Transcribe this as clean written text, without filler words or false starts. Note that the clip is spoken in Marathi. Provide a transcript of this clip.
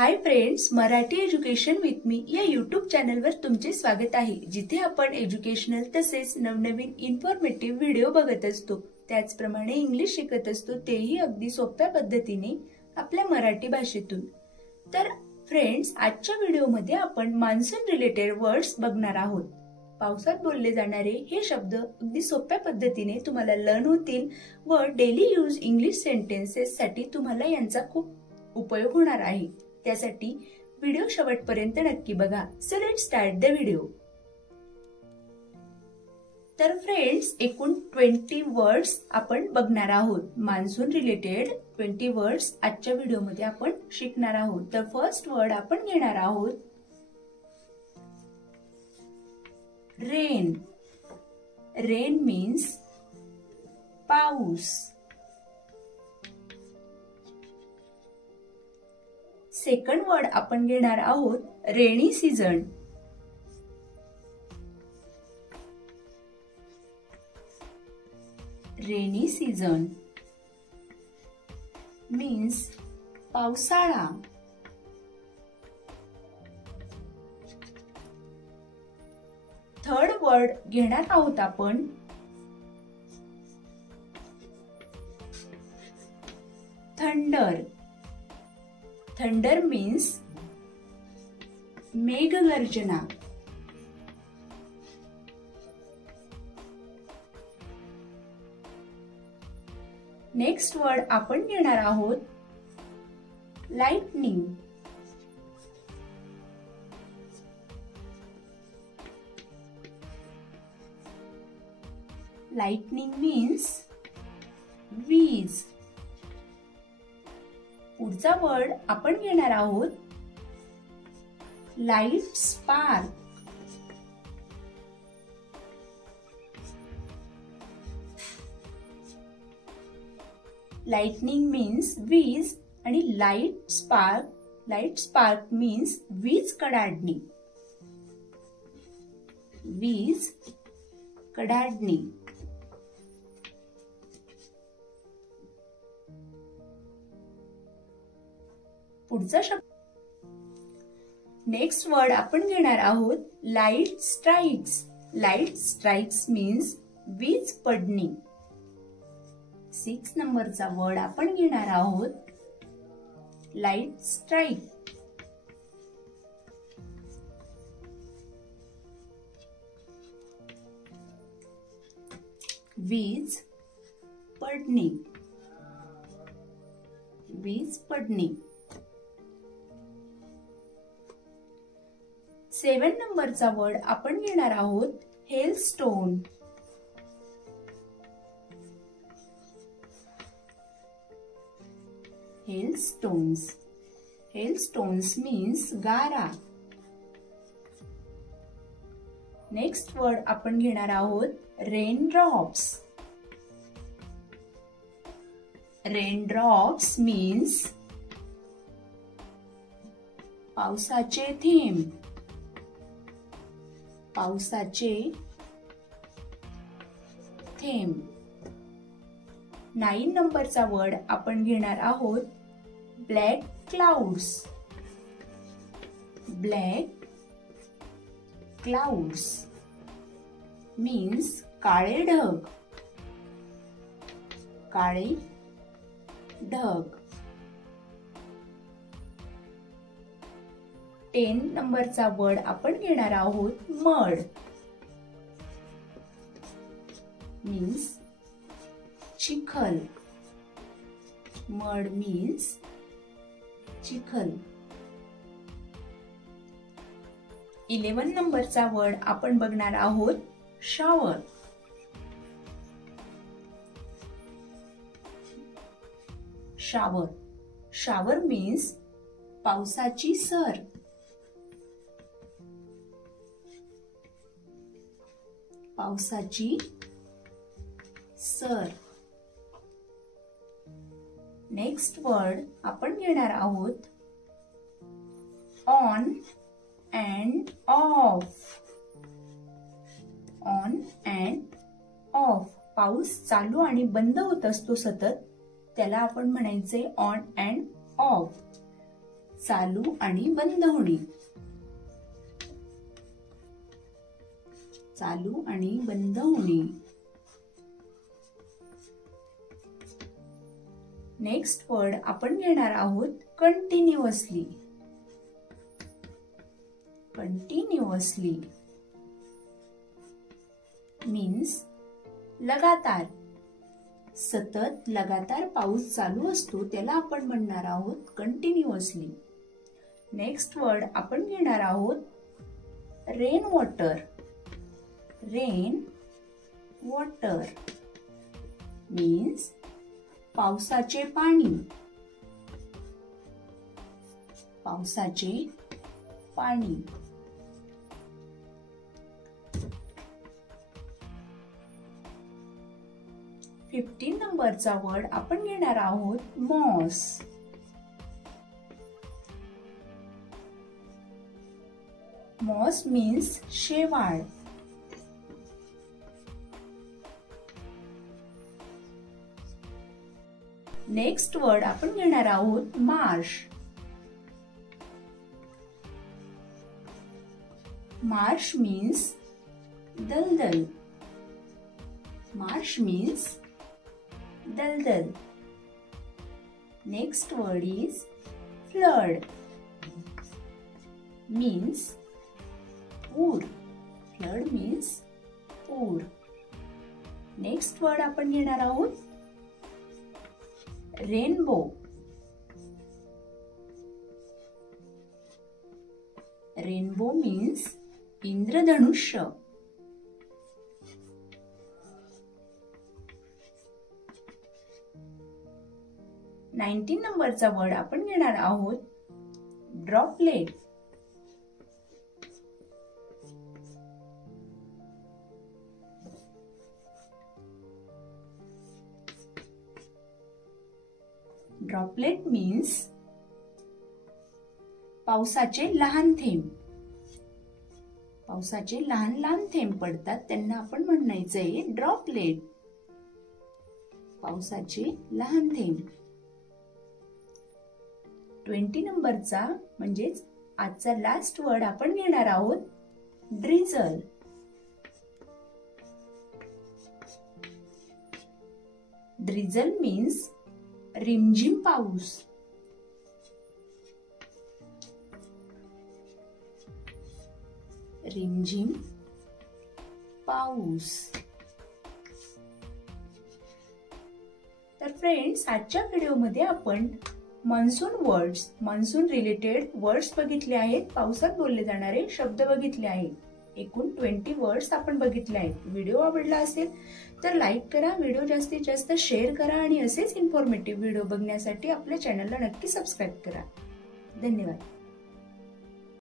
Hi friends, Marathi education with me या यूट्यूब चॅनलवर तुमचे स्वागत आहे, जिथे आपण एज्युकेशनल तसेच नवनवीन इन्फॉर्मेटिव्ह व्हिडिओ बघत असतो। त्याचप्रमाणे इंग्लिश शिकत असतो, तेही अगदी सोप्या पद्धतीने आपल्या मराठी भाषेतून। तर फ्रेंड्स, आजच्या व्हिडिओमध्ये आपण मान्सून रिलेटेड वर्ड्स बघणार आहोत। पावसात बोलले जाणारे हे शब्द अगदी सोप्या पद्धतीने तुम्हाला लर्न होतील व डेली यूज इंग्लिश सेंटेन्सेस साठी तुम्हाला यांचा खूप उपयोग होणार आहे। त्यासाठी व्हिडिओ शेवटपर्यंत नक्की बघा। So let's start the video. तर फ्रेंड्स, एकूण 20 वर्ड्स आपण बघणार आहोत। मान्सून रिलेटेड 20 वर्ड्स आजच्या व्हिडिओमध्ये आपण शिकणार आहोत। तर फर्स्ट वर्ड आपण घेणार आहोत रेन। रेन मीन्स पाऊस। सेकंड वर्ड आपण घेणार आहोत rainy season. Rainy season means पावसाळा। थर्ड वर्ड घेणार आहोत आपण थंडर। थंडर मीन्स मेघगर्जना। नेक्स्ट वर्ड आपण घेणार आहोत लाइटनिंग। लाइटनिंग मीन्स वीज। पुढचा वर्ड आपण घेणार आहोत लाइट स्पार्क। लाइटनिंग मीन्स वीज आणि लाइट स्पार्क मीन्स वीज कडाडणी। वीज कडाडणी। पुढचा शब्द नेक्स्ट वर्ड आपण घेणार आहोत light strikes. Light strikes means वीज पडणी। 6 नंबरचा वर्ड आपण घेणार आहोत लाइट स्ट्राइक। वीज पडणी। वीज पडणी। 7 नंबरचा वर्ड आपण घेणार आहोत हेलस्टोन। हेलस्टोन्स। हेलस्टोन्स मीन्स गारा। नेक्स्ट वर्ड आपण घेणार आहोत रेनड्रॉप्स। रेनड्रॉप्स मीन्स पावसाचे थेंब। पावसाचे थेंब। 9 नंबरचा वर्ड आपण घेणार आहोत black clouds. Black clouds means काळे ढग। काळे ढग। 10 नंबरचा वर्ड आपण घेणार आहोत मड। मीन्स चिखल। मड मीन्स चिखल। 11 नंबरचा वर्ड आपण बघणार आहोत शॉवर। शॉवर। शॉवर मीन्स पावसाची सर। पावसाची सर। नेक्स्ट वर्ड आपण घेणार आहोत on and off. On and off पाऊस चालू आणि बंद होत असतो सतत, त्याला आपण म्हणायचे ऑन अँड ऑफ। चालू आणि बंद होणे, चालू आणि बंद होणे. नेक्स्ट वर्ड आपण घेणार आहोत कंटिन्युअसली. कंटिन्युअसली मीन्स लगातार. सतत लगातार पाऊस चालू असतो त्याला आपण म्हणणार आहोत कंटिन्युअसली. नेक्स्ट वर्ड आपण घेणार आहोत rain water. Rain water means पावसाचे पाणी. पावसाचे पाणी. 15 नंबरचा वर्ड आपण घेणार आहोत मॉस. मॉस मीन्स शेवाळ. नेक्स्ट वर्ड आपण घेणार आहोत मार्श. मार्श मीन्स दलदल. मार्श मीन्स दलदल. Next word is flood. Means पूर. Flood means पूर. Next word आपण घेणार आहोत rainbow. Rainbow means इंद्रधनुष्य. 19 नंबरचा वर्ड आपण घेणार आहोत ड्रॉपलेट. ड्रॉपलेट मीन्स पावसाचे लहान थेंब. पावसाचे लहान लहान थेंब पडतात त्यांना आपण म्हणायचंय ड्रॉपलेट. पावसाचे लहान थेंब. 20 नंबरचा म्हणजेच आजचा लास्ट वर्ड आपण घेणार आहोत ड्रिझल. ड्रिझल मीन्स रिमझिम पाऊस. रिमझिम पाऊस. तर फ्रेंड्स, आजच्या व्हिडिओमध्ये आपण monsoon words, monsoon related words बघितले आहेत. पावसात बोलले जाणारे शब्द बघितले आहेत. एकूण 20 वर्ड्स आपण बघितले आहेत. व्हिडिओ आवडला असेल तर लाईक करा, व्हिडिओ जास्तीत जास्त शेअर करा आणि असेच इन्फॉर्मेटिव्ह व्हिडिओ बघण्यासाठी आपल्या चॅनलला नक्की सबस्क्राईब करा. धन्यवाद.